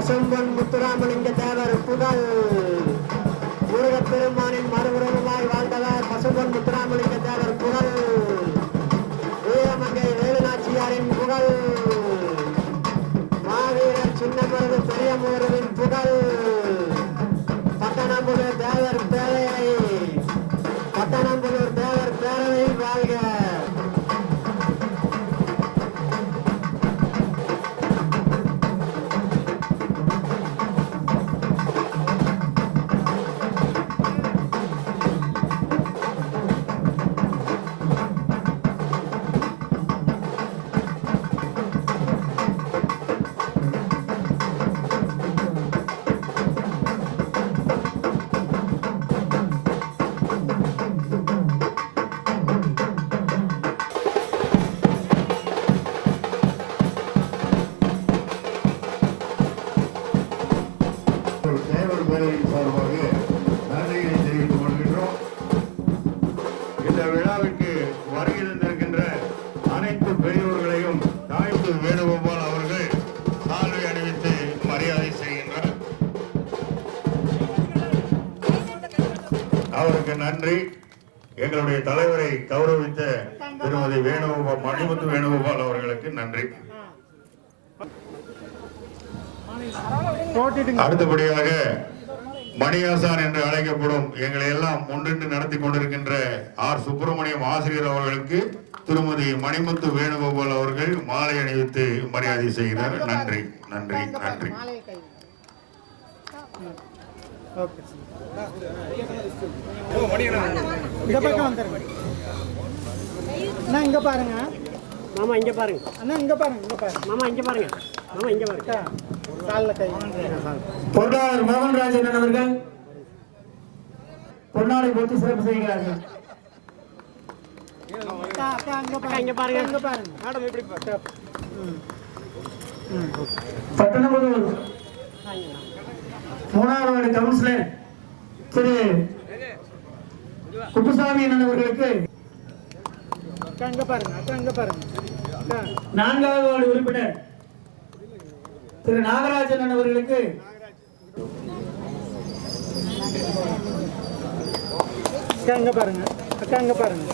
பசும்பொன் முத்துராமலிங்க தேவர் புகழ் முருகப்பெருமானின் மறுபுறமாய் வாழ்ந்தவர் பசும்பொன் முத்துராமலிங்க தேவர் புகழ் வீரமங்கை வேலுநாச்சியாரின் புகழ் மாவீரர் சின்னமருது பெரியமருவின் புகழ் பட்டணம்புதூர் தேவர் பேரை பட்டணம்புதூர் தேவர் பேரவை வாழ்க. வேணுகோபால் அவர்கள் சால்வை அணிவித்து மரியாதை செய்கின்றார். அவருக்கு நன்றி. எங்களுடைய தலைவரை கௌரவித்த திருமதி வேணுகோபால் மணிமுத்து வேணுகோபால் அவர்களுக்கு நன்றி. அடுத்தபடியாக மணியாசான் என்று அழைக்கப்படும் எங்களை எல்லாம் முன்னின்று நடத்தி கொண்டிருக்கின்ற ஆர் சுப்பிரமணியம் ஆசிரியர் அவர்களுக்கு திருமதி மணிமுத்து வேணுகோபால் அவர்கள் மாலை அணிவித்து மரியாதை செய்கிறார். நன்றி நன்றி நன்றி. இங்க பாருங்க மாமா, இங்க பாருங்க அண்ணா, இங்க பாருங்க, இங்க பாருங்க மாமா, இங்க பாருங்க மாமா, இங்க பாருங்க. பொருளாளர் மோகன்ராஜன் அவர்கள் பொன்னாடை போட்டு சிறப்பு செய்கிறார்கள். பட்டணம்புதூர் 3வது வார்டு கவுன்சிலர் திரு குப்புசாமி அவர்களுக்கு 4வது வார்டு உறுப்பினர் திரு நாகராஜன் அவர்களுக்கு அங்க பாருங்க, அங்க பாருங்க.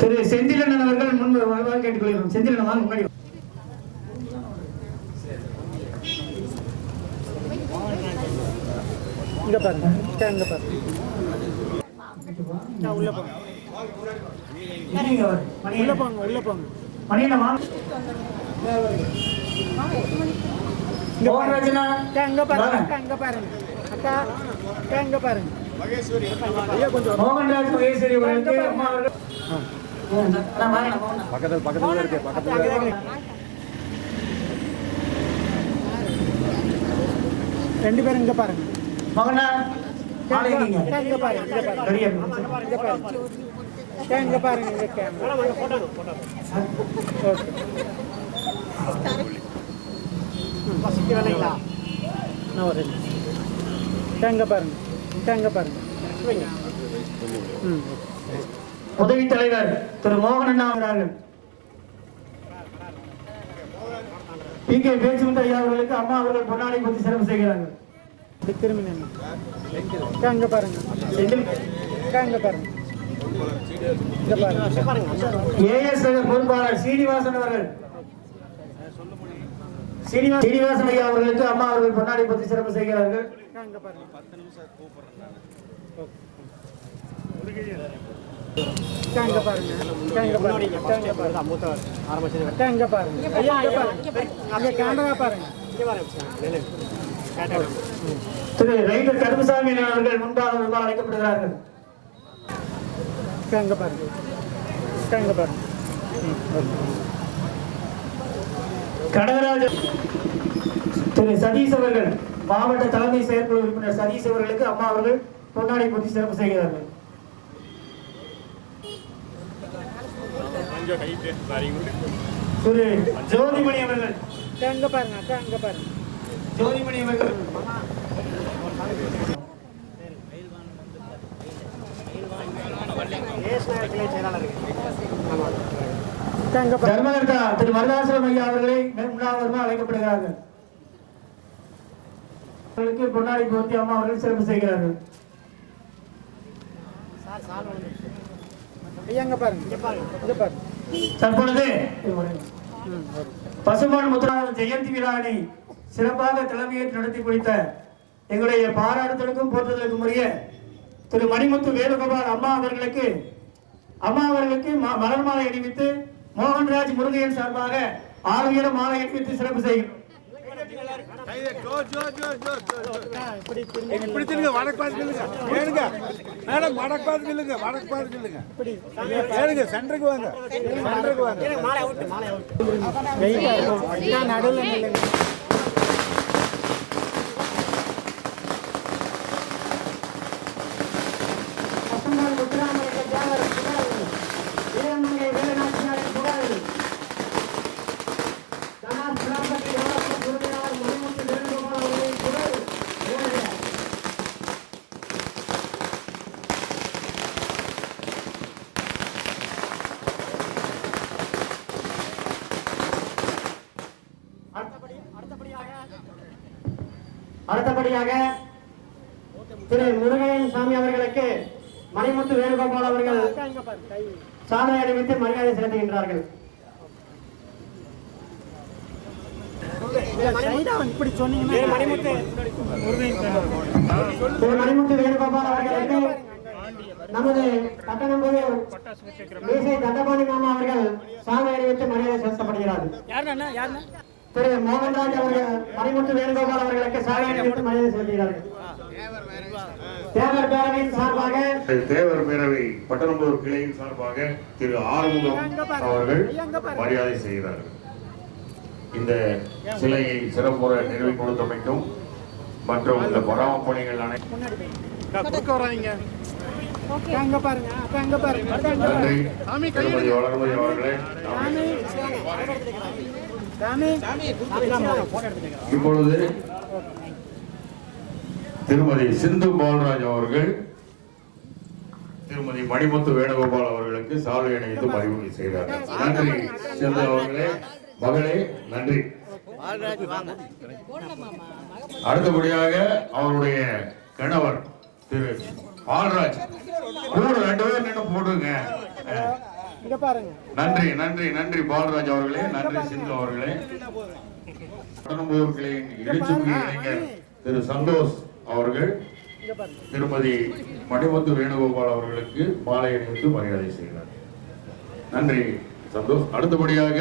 திரு செந்திலன் அவர்கள் முன்பு கேட்டுக்கொள்கிறோம். செந்திலன் வாங்க முன்னாடி. இங்க பாருங்க, இங்க பாருங்க. உள்ள போங்க, உள்ள போங்க, உள்ள போங்க. மணியண்ணா வாங்க. மோகன்ராஜனா அங்க பாருங்க, அங்க பாருங்க அக்கா, அங்க பாருங்க. மகேஸ்வரி மோகன்ராஜ் மகேஸ்வரி அவர்களுக்கு அம்மா அவர்கள் பக்கத்துல பக்கத்துல இருக்கு, பக்கத்துல 2 பேரும் இங்க பாருங்க. மகனா ஆளைங்க இங்க பாருங்க, இங்க பாருங்க, சரியா இங்க பாருங்க, இங்க பாருங்க, இங்க கேமரா போட்டோ போட்டோ. ஓகே பசிக்கு வரீங்களா? நான் வரேன். இங்க பாருங்க, இங்க பாருங்க. உதவி தலைவர் திரு மோகன் அவர்கள் இங்கே பேச்சுமுத்த ஐயா அவர்களுக்கு அம்மா அவர்கள் பொன்னாடை பற்றி சிறப்பு செய்கிறார்கள். அங்க பாருங்க, அங்க பாருங்க. ஏஎஸ் பொறுப்பாளர் சீனிவாசன் அவர்கள் சீனிவாசன் ஐயா அவர்களுக்கு அம்மா அவர்கள் பொன்னாடை பற்றி சிறப்பு செய்கிறார்கள். அங்க பாருங்க, அங்க பாருங்க, அங்க பாருங்க. மூத்தவர் ஆரம்பிச்சது அங்க பாருங்க, ஐயா அங்க பாருங்க, அங்க கேமரா பாருங்க, இங்க பாருங்க. திரு ரைடர் கருமசாமி அவர்கள் முன்பாக அழைக்கப்படுகிறார்கள். அங்க பாருங்க, அங்க பாருங்க. கடகராஜ் திரு சதீஷ் அவர்கள் மாவட்ட தலைமை செயற்குழு உறுப்பினர் சதீஷ் அவர்களுக்கு அம்மா அவர்கள் பொன்னாடை பற்றி சிறப்பு செய்கிறார்கள். திரு ஜோதிமணி அவர்கள் அங்க பாருங்க, அங்க பாருங்க. ஜோதிமணி அவர்கள் தர்மகர்த்தா திரு மருதாசலம் ஐயா அவர்களை உண்ணாவிரதமாக அழைக்கப்படுகிறார்கள். அவர்களுக்கு பொன்னாடி போர்த்தி அம்மா அவர்கள் சிறப்பு செய்கிறார்கள். தற்பொழுது பசுமான் முத்துராமன் ஜெயந்தி விழாவினை சிறப்பாக தலைமையேற்று நடத்தி முடித்த எங்களுடைய பாராட்டுதலுக்கும் போற்றுதலுக்கும் உரிய திரு மணிமுத்து வேணுகோபால் அம்மா அவர்களுக்கு மலர் மாலை அணிவித்து மோகன்ராஜ் முருகையன் சார்பாக ஆளுநர மாலை அணிவித்து சிறப்பு செய்கிறோம். அடுத்தபடியாக திரு முருகையன் சாமி அவர்களுக்கு மணிமுத்து வேணுகோபால் அவர்கள் சாலை அணிவித்து மரியாதை செலுத்துகின்றார்கள். மணிமுத்து வேணுகோபால் அவர்களுக்கு நமது பட்டணம்பது மீசை தண்டபாணி மாமா அவர்கள் சாலை அணிவித்து மரியாதை செலுத்தப்படுகிறார்கள். திரு மோகன்ராஜ் அவர்கள் மணிமுத்து வேணுகோபால் அவர்களுக்கு சாலை அணிவித்து மரியாதை செலுத்துகிறார்கள். தேவர் பேரவையின் சார்பாக தேவர் பேரவை பட்டணம்பூர் கிளையின் சார்பாக திரு ஆறுமுகம் அவர்கள் மரியாதை செய்கிறார்கள். இந்த சிலையை சிறப்புற நிறுவி கொடுத்தமைக்கும் மற்றும் இந்த பராமரிப்பு பணிகள் அனைத்தும் நன்றி. திருமதி வளர்மதி அவர்களே, இப்பொழுது திருமதி சிந்து பாலராஜ் அவர்கள் திருமதி மணிமுத்து வேணுகோபால் அவர்களுக்கு சால்வை அணிவித்து அறிமுகம் செய்கிறார்கள். நன்றி சிந்து அவர்களே, மகளே, நன்றி. அடுத்தபடியாக அவருடைய கணவர் திரு பாலராஜ் கூட 2 பேர் நின்று போடுங்க. நன்றி நன்றி நன்றி பாலராஜ் அவர்களே, நன்றி சிந்து அவர்களே. பட்டணம்பூர்களின் எழுச்சிமிகு இளைஞர் திரு சந்தோஷ் அவர்கள் திருமதி மணிமுத்து வேணுகோபால் அவர்களுக்கு மாலை அணிவித்து மரியாதை செய்கிறார். நன்றி சந்தோஷ். அடுத்தபடியாக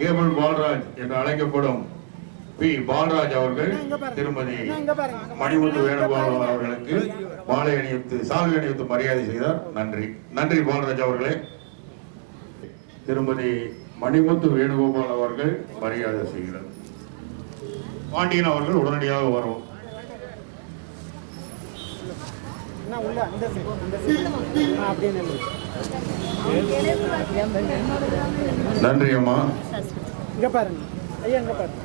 கேபிள் பாலராஜ் என்று அழைக்கப்படும் பி பாலராஜ் அவர்கள் திருமதி மணிமுத்து வேணுகோபால் அவர்களுக்கு மாலை அணிவித்து சால்வை அணிவித்து மரியாதை செய்தார். நன்றி நன்றி பாலராஜ் அவர்களே. திருமதி மணிமுத்து வேணுகோபால் அவர்கள் மரியாதை செய்கிறார். பாண்டியன் அவர்கள் உடனடியாக வரும். நன்றி அம்மா. இங்க பாருங்க ஐயா, இங்க பாருங்க,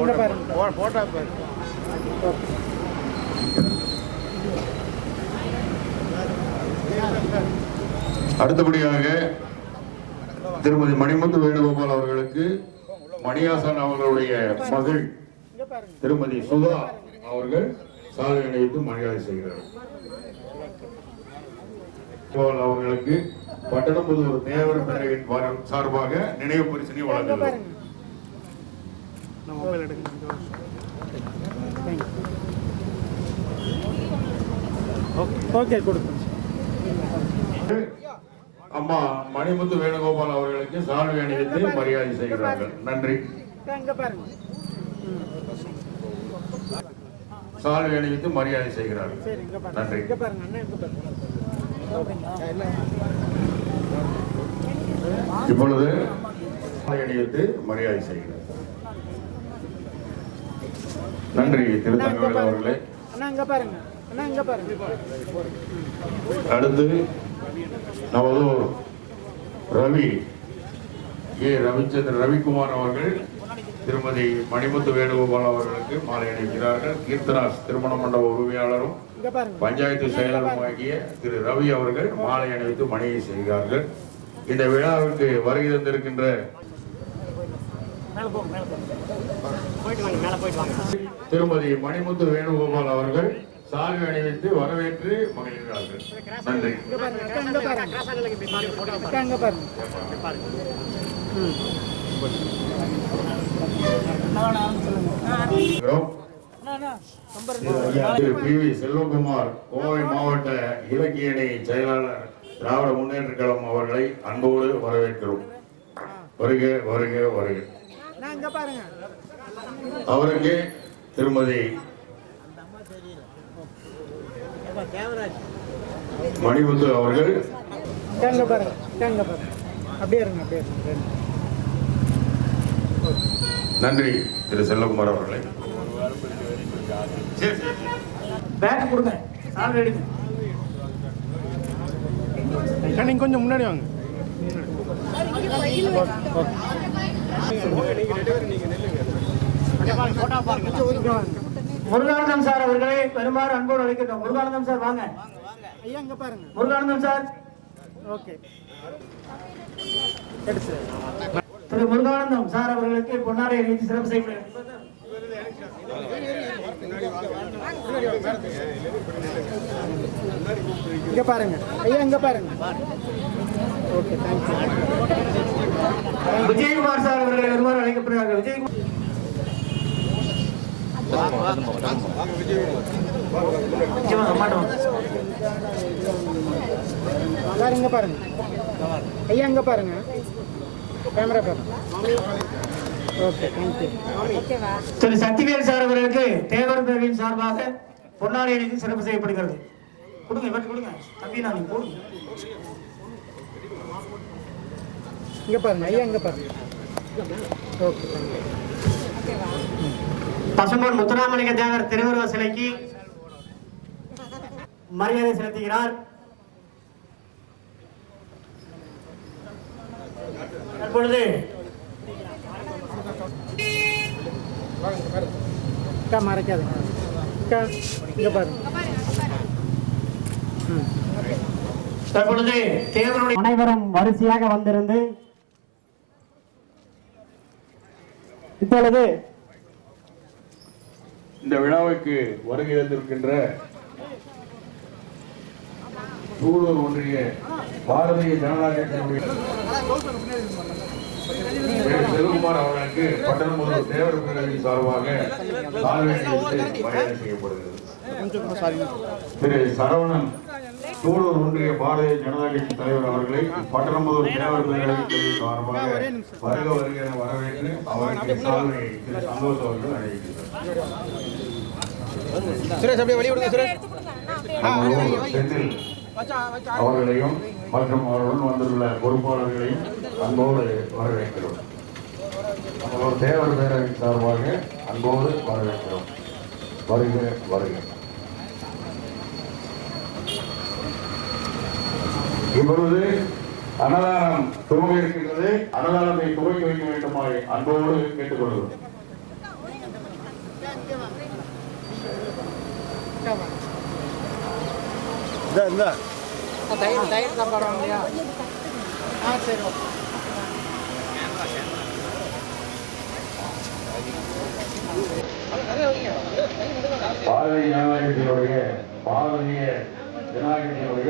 இங்க பாருங்க போட்டோ பாருங்க. அடுத்தபடியாக திருமதி மணிமுத்து வேணுகோபால் அவர்களுக்கு மணியாசன் அவர்களுடைய மகள் திருமதி சுதா அவர்கள் சாலை அணிவித்து மரியாதை செய்கிறார். அவர்களுக்கு பட்டணம்புதூர் தேவர் பேரவையின் சார்பாக நினைவு பரிசினை வழங்குகிறார். அம்மா மணிமுத்து வேணுகோபால் அவர்களுக்கு சால்வை அணிவித்து மரியாதை செய்கிறார்கள். நன்றி. சால்வை அணிவித்து மரியாதை செய்கிறார்கள். நன்றி. இப்பொழுது சால்வை அணிவித்து மரியாதை செய்கிறார். நன்றி திருத்தங்கவேல் அவர்களே. அடுத்து நமது ரவிச்சந்திரன் ரவிக்குமார் அவர்கள் திருமதி மணிமுத்து வேணுகோபால் அவர்களுக்கு மாலை அணிவிக்கிறார்கள். கீர்த்தனாஸ் திருமண மண்டப உரிமையாளரும் பஞ்சாயத்து செயலரும் ஆகிய திரு ரவி அவர்கள் மாலை அணிவித்து மணியை செய்கிறார்கள். இந்த விழாவிற்கு வருகை தந்திருக்கின்ற திருமதி மணிமுத்து வேணுகோபால் அவர்கள் சால்வை அணிவித்து வரவேற்று மகிழ்கிறார்கள். நன்றி. செல்வகுமார் கோவை மாவட்ட இலக்கிய அணி செயலாளர் திராவிட முன்னேற்ற கழகம் அவர்களை அன்போடு வரவேற்கிறோம். வருக வருக வருக. அவருக்கு திருமதி மணிமுத்து அவர்கள் நன்றி. திரு செல்வகுமார் அவர்களை கொடுங்க. கொஞ்சம் முன்னாடி வாங்க. முருகானந்தம் சார் அவர்களை பெரும்பாலும் அன்போடு அழைக்கட்டும். முருகானந்தம் சார் வாங்க. ஐயா இங்க பாருங்க. முருகானந்தம் சார். ஓகே. திரு முருகானந்தம் சார் அவர்களுக்கு பொன்னாடை அணிவித்து சிறப்பு செய்யப்படுகிறது. இங்க பாருங்க. ஐயா இங்க பாருங்க. Okay, thanks. விஜயகுமார் சார் அவர்களை பெரும்பாலும் அழைக்கப்படுகிறார்கள். விஜயகுமார் இங்க பாருங்க. ஐயா இங்க பாருங்க. கேமரா பாருங்க. Okay, thank you. Thiru Sakthivel sir அவர்களுக்கு தேவர் பேரின் சார்பாக பொன்னாடை அணிவித்து சிறப்பு செய்யப்படுகிறது. கொடுங்க, இவற்றை கொடுங்க. தம்பி நான் போடுங்க. இங்க பாருங்க. ஐயா இங்க பாருங்க. ஓகே, பசும்பொன் முத்துராமலிங்க தேவர் திருவுருவ சிலைக்கு மரியாதை செலுத்துகிறார். தற்பொழுது மறைக்காது. தற்பொழுது தேவருடைய அனைவரும் வரிசையாக வந்திருந்து இப்பொழுது இந்த விழாவுக்கு வருகை தந்திருக்கின்ற சூலூர் ஒன்றிய பாரதிய ஜனதா கட்சியினுடைய செல்வகுமார் அவர்களுக்கு பட்டணமுதல் தேவர் பேரவையின் சார்பாக சால்வை அணிவித்து மரியாதை செய்யப்படுகிறது. திரு சரவணன் சூலூர் ஒன்றிய பாரதிய ஜனதா கட்சி தலைவர் அவர்களை பட்டணமுதல் தேவர் பேரவையின் சார்பாக வருக வருக என வரவேற்று அவருக்கு சால்வை திரு சந்தோஷ் அவர்கள் அணிவிக்கிறார். அவர்களையும் மற்றும் அவருடன் வந்துள்ள பொறுப்பாளர்களையும் அன்போடு வரவேற்கிறோம். நம்மளோட தேவர் பேரவையின் சார்பாக அன்போடு வரவேற்கிறோம். வருக வருக. இப்பொழுது அன்னதானம் துவங்க இருக்கின்றது. அன்னதானத்தை துவங்கி வைக்க வேண்டுமாய் அன்போடு கேட்டுக்கொள்கிறோம். பாரதிய ஜனநாயகத்தினுடைய